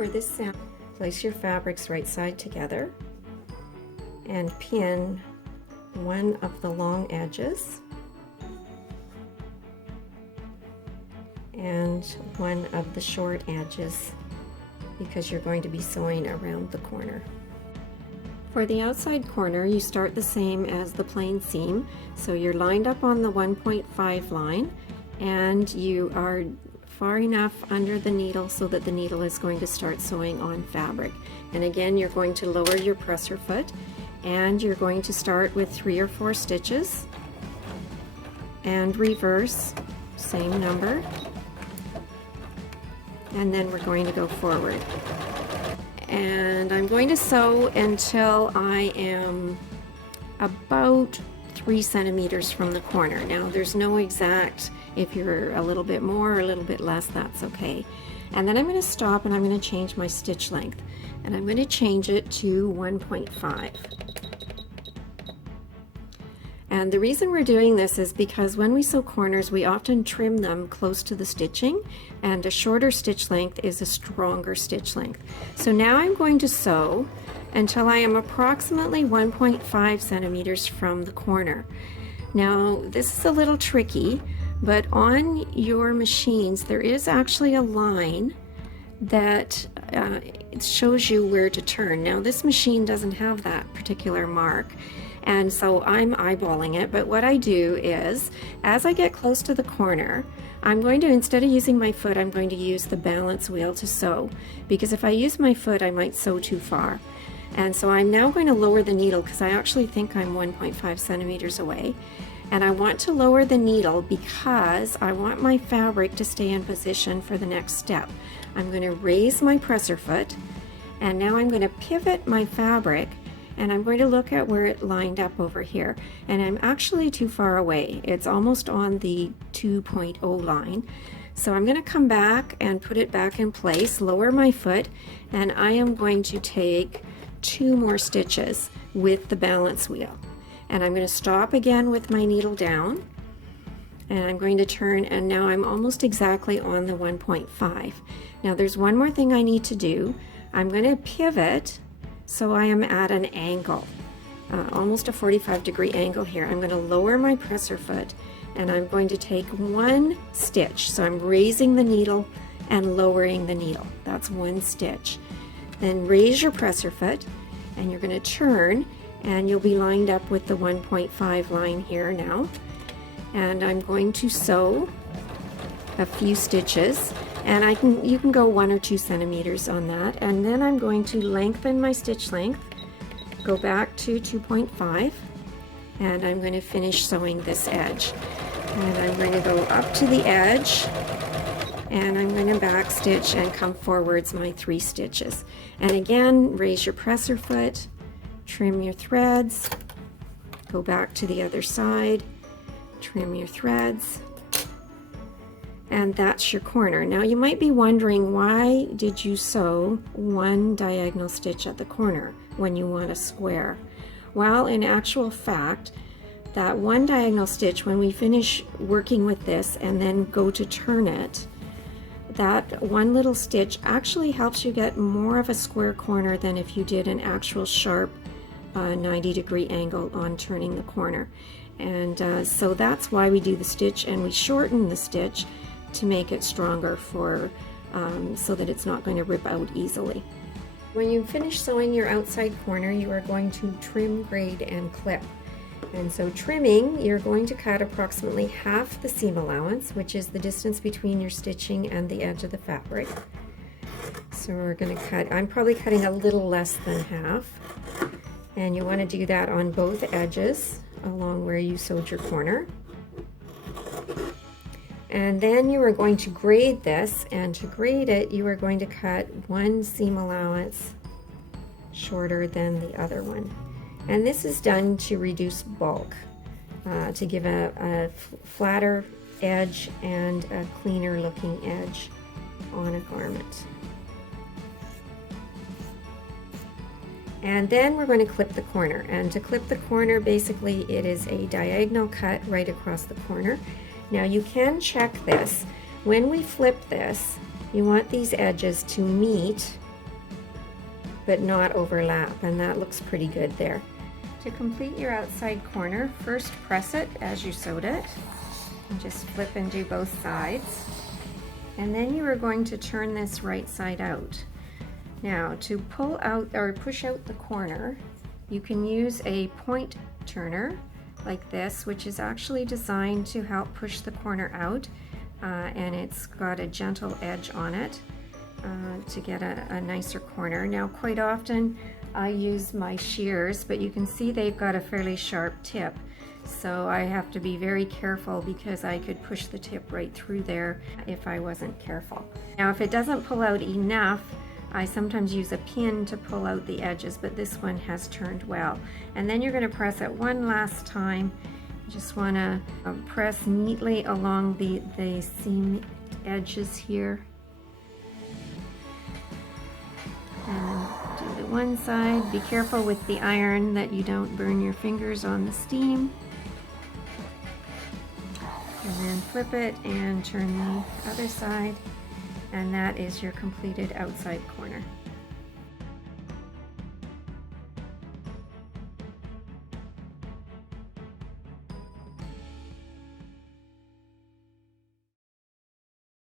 For this sample, place your fabrics right side together and pin one of the long edges and one of the short edges because you're going to be sewing around the corner. For the outside corner, you start the same as the plain seam. So you're lined up on the 1.5 line and you are far enough under the needle so that the needle is going to start sewing on fabric. And again, you're going to lower your presser foot and you're going to start with 3 or 4 stitches and reverse, same number, and then we're going to go forward. And I'm going to sew until I am about 3 centimeters from the corner. Now there's no exact, if you're a little bit more or a little bit less, that's okay. And then I'm going to stop and I'm going to change my stitch length. And I'm going to change it to 1.5. And the reason we're doing this is because when we sew corners, we often trim them close to the stitching, and a shorter stitch length is a stronger stitch length. So now I'm going to sew until I am approximately 1.5 centimeters from the corner. Now this is a little tricky, but on your machines there is actually a line that it shows you where to turn. Now this machine doesn't have that particular mark, and so I'm eyeballing it, but what I do is, as I get close to the corner, I'm going to, instead of using my foot, I'm going to use the balance wheel to sew, because if I use my foot I might sew too far. And so I'm now going to lower the needle because I actually think I'm 1.5 centimeters away. And I want to lower the needle because I want my fabric to stay in position for the next step. I'm going to raise my presser foot, and now I'm going to pivot my fabric, and I'm going to look at where it lined up over here. And I'm actually too far away. It's almost on the 2.0 line. So I'm going to come back and put it back in place, lower my foot, and I am going to take 2 more stitches with the balance wheel. And I'm going to stop again with my needle down, and I'm going to turn, and now I'm almost exactly on the 1.5. Now there's one more thing I need to do. I'm going to pivot so I am at an angle, almost a 45-degree angle here. I'm going to lower my presser foot and I'm going to take 1 stitch. So I'm raising the needle and lowering the needle. That's 1 stitch. Then raise your presser foot and you're going to turn, and you'll be lined up with the 1.5 line here now. And I'm going to sew a few stitches, and you can go 1 or 2 centimeters on that, and then I'm going to lengthen my stitch length, go back to 2.5, and I'm going to finish sewing this edge. And I'm going to go up to the edge, and I'm going to back stitch and come forwards my 3 stitches. And again, raise your presser foot, trim your threads, go back to the other side, trim your threads, and that's your corner. Now you might be wondering, why did you sew 1 diagonal stitch at the corner when you want a square? Well, in actual fact, that 1 diagonal stitch, when we finish working with this and then go to turn it, that 1 little stitch actually helps you get more of a square corner than if you did an actual sharp 90-degree angle on turning the corner. And so that's why we do the stitch, and we shorten the stitch to make it stronger for so that it's not going to rip out easily. When you finish sewing your outside corner, you are going to trim, grade, and clip. And so trimming, you're going to cut approximately half the seam allowance, which is the distance between your stitching and the edge of the fabric. So we're going to cut, I'm probably cutting a little less than half, and you want to do that on both edges along where you sewed your corner. And then you are going to grade this, and to grade it you are going to cut 1 seam allowance shorter than the other one. And this is done to reduce bulk, to give a flatter edge and a cleaner looking edge on a garment. And then we're going to clip the corner. And to clip the corner, basically it is a diagonal cut right across the corner. Now you can check this. When we flip this, you want these edges to meet but not overlap, and that looks pretty good there. To complete your outside corner, first press it as you sewed it, and just flip and do both sides. And then you are going to turn this right side out. Now, to pull out or push out the corner, you can use a point turner like this, which is actually designed to help push the corner out, and it's got a gentle edge on it to get a nicer corner. Now, quite often I use my shears, but you can see they've got a fairly sharp tip, so I have to be very careful because I could push the tip right through there if I wasn't careful. Now, if it doesn't pull out enough, I sometimes use a pin to pull out the edges, but this one has turned well. And then you're going to press it one last time. You just want to press neatly along the seam edges here. And do the one side. Be careful with the iron that you don't burn your fingers on the steam. And then flip it and turn the other side. And that is your completed outside corner.